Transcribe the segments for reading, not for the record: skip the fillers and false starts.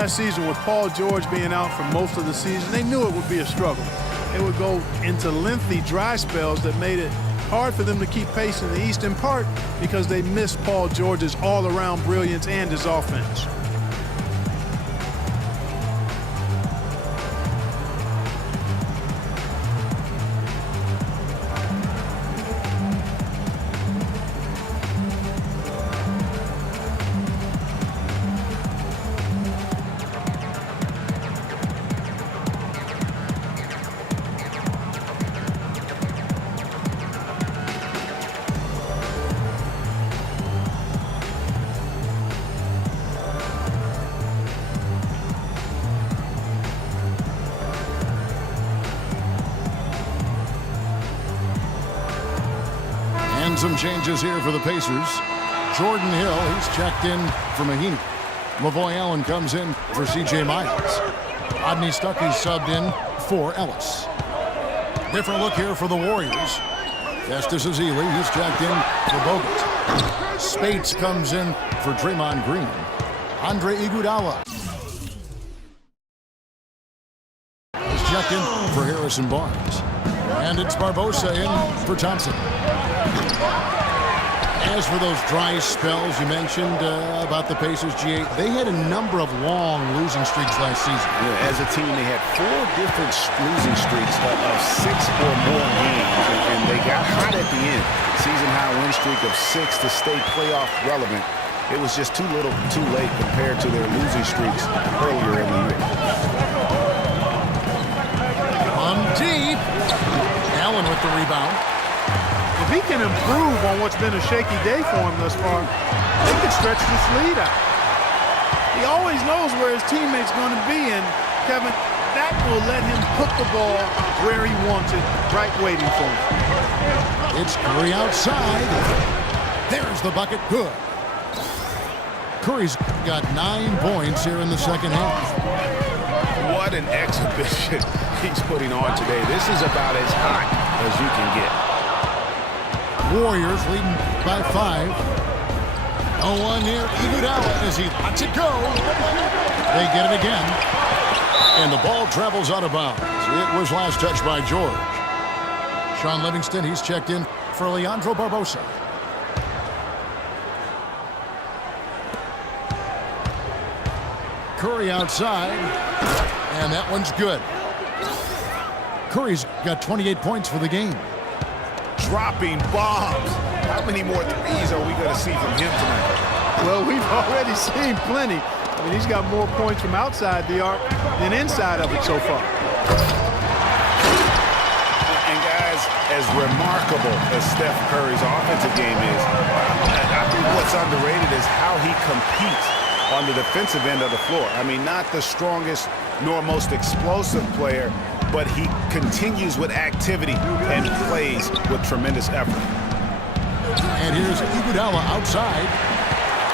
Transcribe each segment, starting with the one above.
last season with Paul George being out for most of the season, they knew it would be a struggle. They would go into lengthy dry spells that made it hard for them to keep pace in the East, in part because they missed Paul George's all-around brilliance and his offense. Some changes here for the Pacers. Jordan Hill, he's checked in for Mahinmi. Lavoy Allen comes in for C.J. Miles. Rodney Stuckey subbed in for Ellis. Different look here for the Warriors. Justice Ezeli, he's checked in for Bogut. Spates comes in for Draymond Green. Andre Iguodala is checked in for Harrison Barnes. And it's Barbosa in for Thompson. As for those dry spells you mentioned about the Pacers, G8, they had a number of long losing streaks last season. Yeah, as a team, they had 4 different losing streaks of 6 or more games, and they got hot at the end. Season-high win streak of 6 to stay playoff relevant. It was just too little, too late compared to their losing streaks earlier in the year. On deep. Allen with the rebound. If he can improve on what's been a shaky day for him thus far, they could stretch this lead out. He always knows where his teammate's going to be, and Kevin, that will let him put the ball where he wants it, right waiting for him. It's Curry outside. There's the bucket. Good. Curry's got 9 points here in the second half. What an exhibition he's putting on today. This is about as hot as you can get. Warriors leading by 5. 0-1 near Iguodala as he lets it go. They get it again. And the ball travels out of bounds. It was last touched by George. Sean Livingston, he's checked in for Leandro Barbosa. Curry outside. And that one's good. Curry's got 28 points for the game. Dropping bombs. How many more threes are we going to see from him tonight? Well, we've already seen plenty. I mean, he's got more points from outside the arc than inside of it so far. And guys, as remarkable as Steph Curry's offensive game is, I think what's underrated is how he competes on the defensive end of the floor. I mean, not the strongest nor most explosive player, but he continues with activity and plays with tremendous effort. And here's Iguodala outside.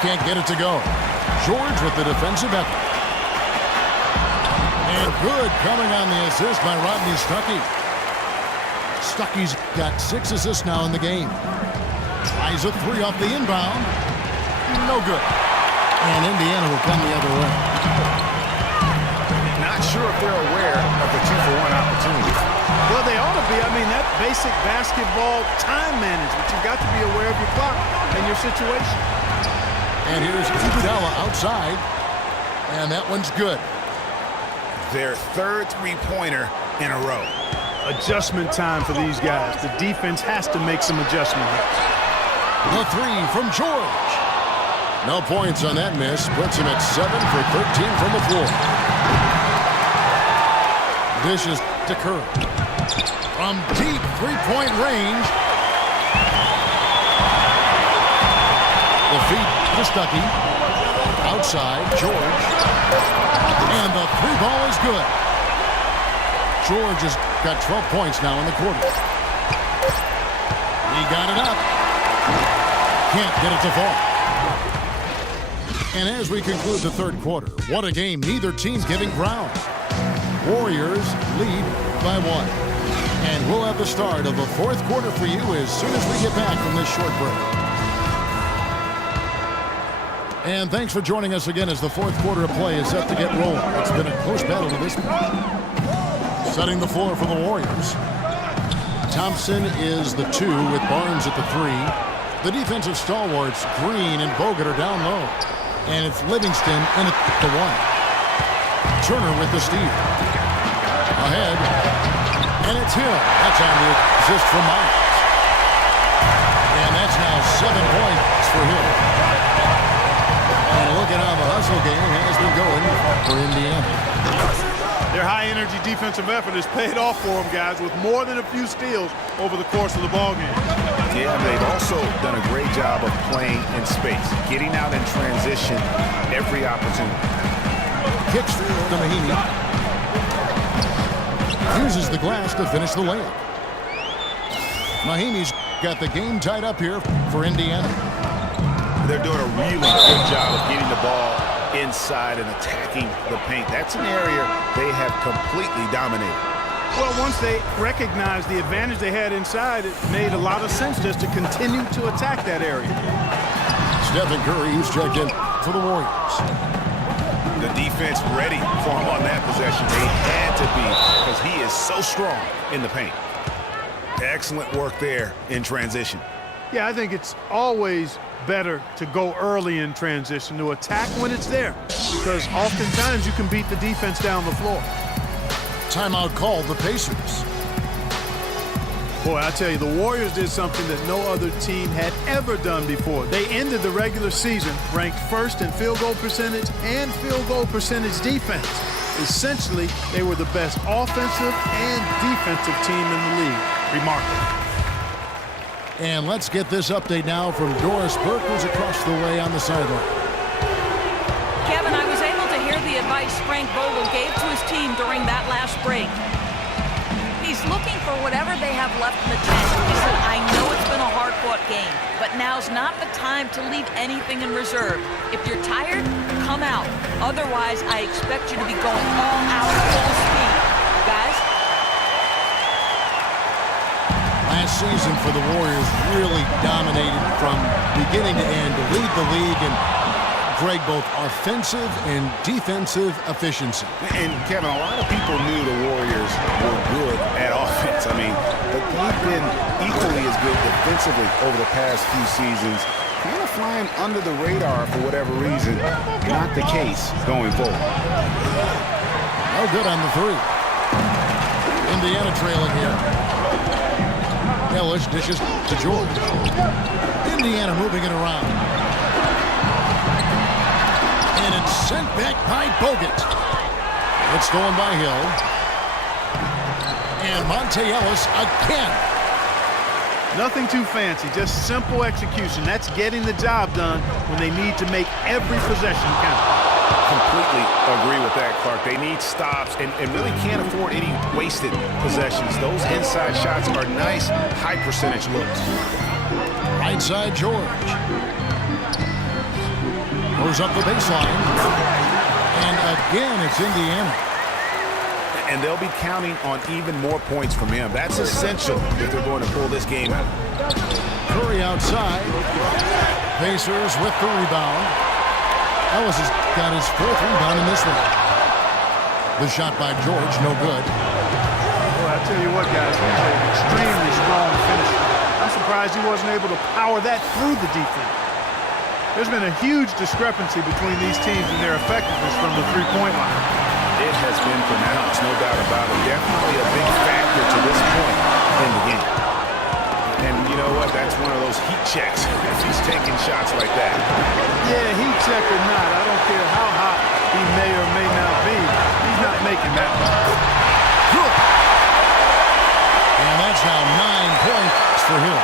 Can't get it to go. George with the defensive effort. And good coming on the assist by Rodney Stuckey. Stuckey's got 6 assists now in the game. Tries a 3 off the inbound. No good. And Indiana will come the other way. Not sure if they're aware of the 2-for-1 opportunity. Well, they ought to be. I mean, that basic basketball time management. You've got to be aware of your clock and your situation. And here's Iguodala outside. And that one's good. Their 3rd three-pointer in a row. Adjustment time for these guys. The defense has to make some adjustment here. The 3 from George. No points on that miss. Puts him at 7 for 13 from the floor. Dishes to Curry. From deep 3-point range. The feed to Stuckey. Outside, George. And the 3-ball is good. George has got 12 points now in the quarter. He got it up. Can't get it to fall. And as we conclude the 3rd quarter, what a game. Neither team's giving ground. Warriors lead by 1. And we'll have the start of the 4th quarter for you as soon as we get back from this short break. And thanks for joining us again as the fourth quarter of play is set to get rolling. It's been a close battle to this point. Setting the floor for the Warriors. Thompson is the 2 with Barnes at the 3. The defensive stalwarts, Green and Bogut, are down low. And it's Livingston in at the 1. Turner with the steal. Ahead. And it's Hill. That's on the assist from Myers. And that's now 7 points for Hill. And look at how the hustle game has been going for Indiana. Their high-energy defensive effort has paid off for them, guys, with more than a few steals over the course of the ballgame. Yeah, they've also done a great job of playing in space, getting out in transition every opportunity. Kicks to Mahinmi. Uses the glass to finish the layup. Mahinmi's got the game tied up here for Indiana. They're doing a really good job of getting the ball inside and attacking the paint. That's an area they have completely dominated. Well, once they recognized the advantage they had inside, it made a lot of sense just to continue to attack that area. Stephen Curry, who's checked in for the Warriors. The defense ready for him on that possession. They had to be because he is so strong in the paint. Excellent work there in transition. Yeah, I think it's always better to go early in transition, to attack when it's there, because oftentimes you can beat the defense down the floor. Timeout called the Pacers. Boy, I tell you, the Warriors did something that no other team had ever done before. They ended the regular season ranked first in field goal percentage and field goal percentage defense. Essentially, they were the best offensive and defensive team in the league. Remarkable. And let's get this update now from Doris Burke, who's across the way on the sideline. Kevin, I was able to hear the advice Frank Vogel gave to his team during that last break. He's looking for whatever they have left in the tank. He said, I know it's been a hard-fought game, but now's not the time to leave anything in reserve. If you're tired, come out. Otherwise, I expect you to be going all out full speed. Guys? Last season for the Warriors really dominated from beginning to end to lead the league and Greg, both offensive and defensive efficiency. And Kevin, a lot of people knew the Warriors were good at offense. I mean, but they've been equally as good defensively over the past few seasons. Kind of flying under the radar for whatever reason. Not the case going forward. No good on the 3. Indiana trailing here. Ellis dishes to George. Indiana moving it around. And it's sent back by Bogut. It's stolen by Hill. And Monte Ellis again. Nothing too fancy, just simple execution. That's getting the job done when they need to make every possession count. Completely agree with that, Clark. They need stops and really can't afford any wasted possessions. Those inside shots are nice, high percentage looks. Right side, George. Goes up the baseline. And again, it's Indiana. And they'll be counting on even more points from him. That's essential if they're going to pull this game out. Curry outside. Pacers with the rebound. Ellis has got his 4th rebound in this one. The shot by George, no good. Well, I tell you what, guys, he's an extremely strong finisher. I'm surprised he wasn't able to power that through the defense. There's been a huge discrepancy between these teams and their effectiveness from the three-point line. It has been pronounced, no doubt about it. Definitely a big factor to this point in the game. And you know what? That's one of those heat checks if he's taking shots like that. Yeah, heat check or not, I don't care how hot he may or may not be. He's not making that one. And that's now 9 points for him.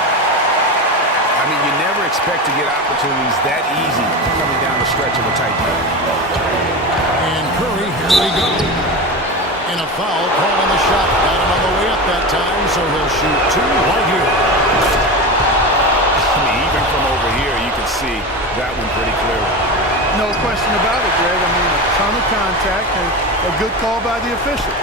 I mean, you never expect to get opportunities that easy coming down the stretch of a tight game. And Curry, here we go. And a foul called on the shot. Got him on the way up that time, so he'll shoot 2 right here. I mean, even from over here, you can see that one pretty clearly. No question about it, Greg. I mean, a ton of contact and a good call by the official.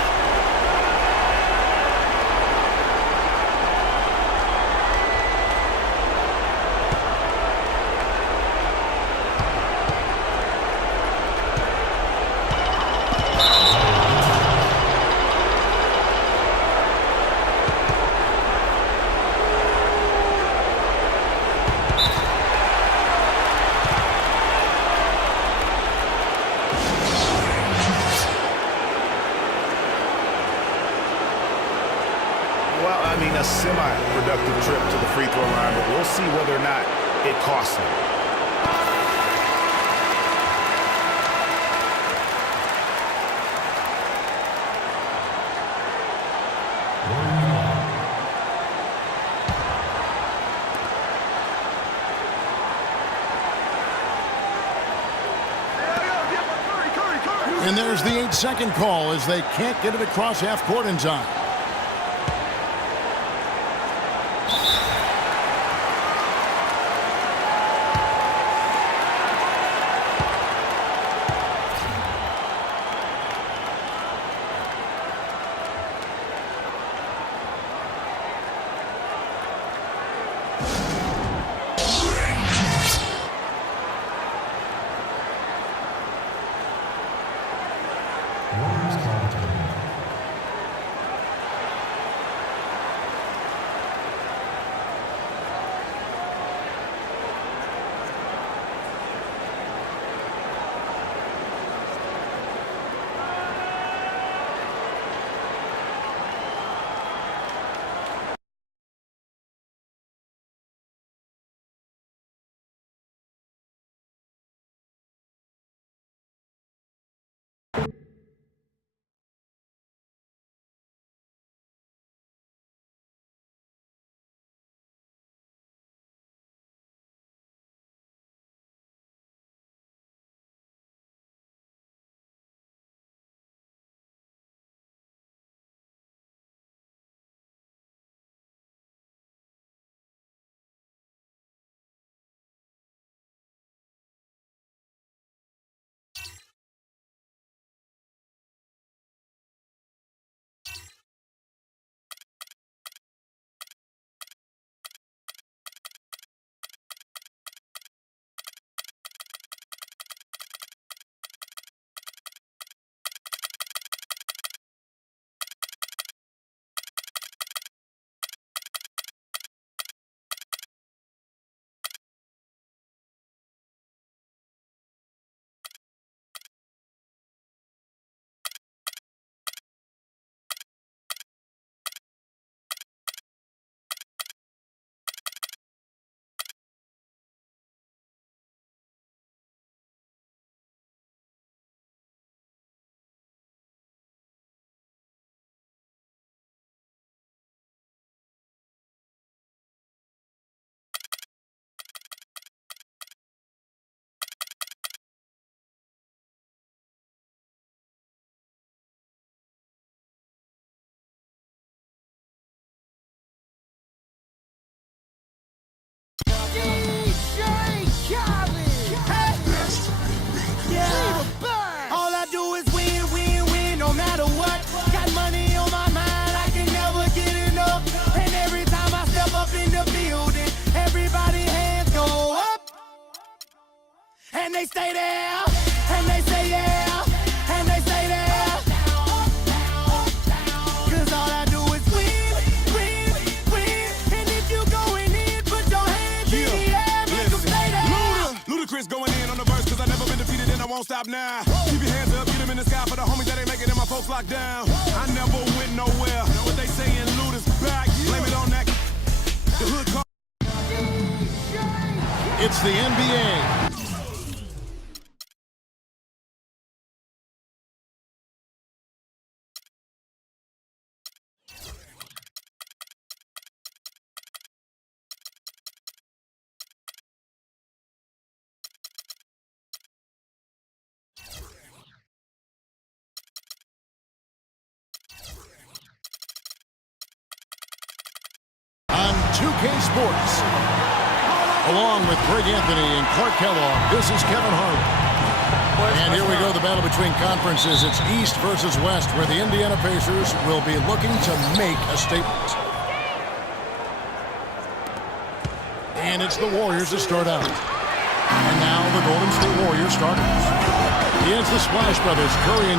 semi-productive trip to the free throw line, but we'll see whether or not it costs him. And there's the 8-second call as they can't get it across half court in time. All I do is win, win, win, no matter what. Got money on my mind, I can never get enough. And every time I step up in the building, everybody hands go up. And they stay there, and they say yeah, and they stay there. Cause all I do is win, win, win. And if you going in, put your hands in the air, make them stay there. Ludacris going in on the verse, cause I never been defeated and I won't stop now. Keep your hands up, get them in the sky for the homies that ain't making it, my folks locked down. I never went nowhere, what they saying, Luda's back. Blame it on that, the hood call. It's the NBA. On 2K Sports, along with Greg Anthony and Clark Kellogg, this is Kevin Harlan. And here we go, the battle between conferences. It's East versus West, where the Indiana Pacers will be looking to make a statement. And it's the Warriors to start out. And now the Golden State Warriors starters. Here's the Splash Brothers, Curry and